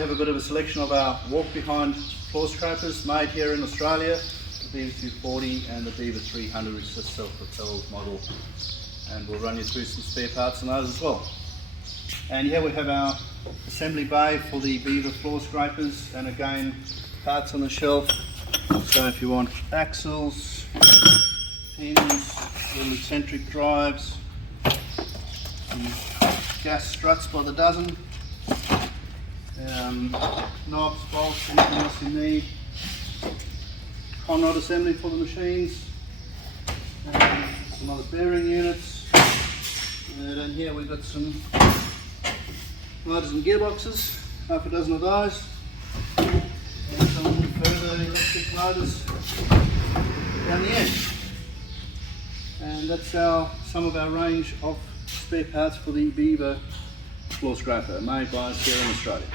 we have a bit of a selection of our walk-behind floor scrapers made here in Australia, the Beaver 240 and the Beaver 300, which is a self-propelled model, and we'll run you through some spare parts on those as well. And here we have our assembly bay for the Beaver floor scrapers, and again parts on the shelf. So if you want axles, pins, little eccentric drives, gas struts by the dozen, knobs, bolts, anything else you need, con rod assembly for the machines, and some other bearing units. And down here we've got some motors and gearboxes, half a dozen of those, and some further electric motors down the end. And that's some of our range of spare parts for the Beaver floor scraper, made by us here in Australia.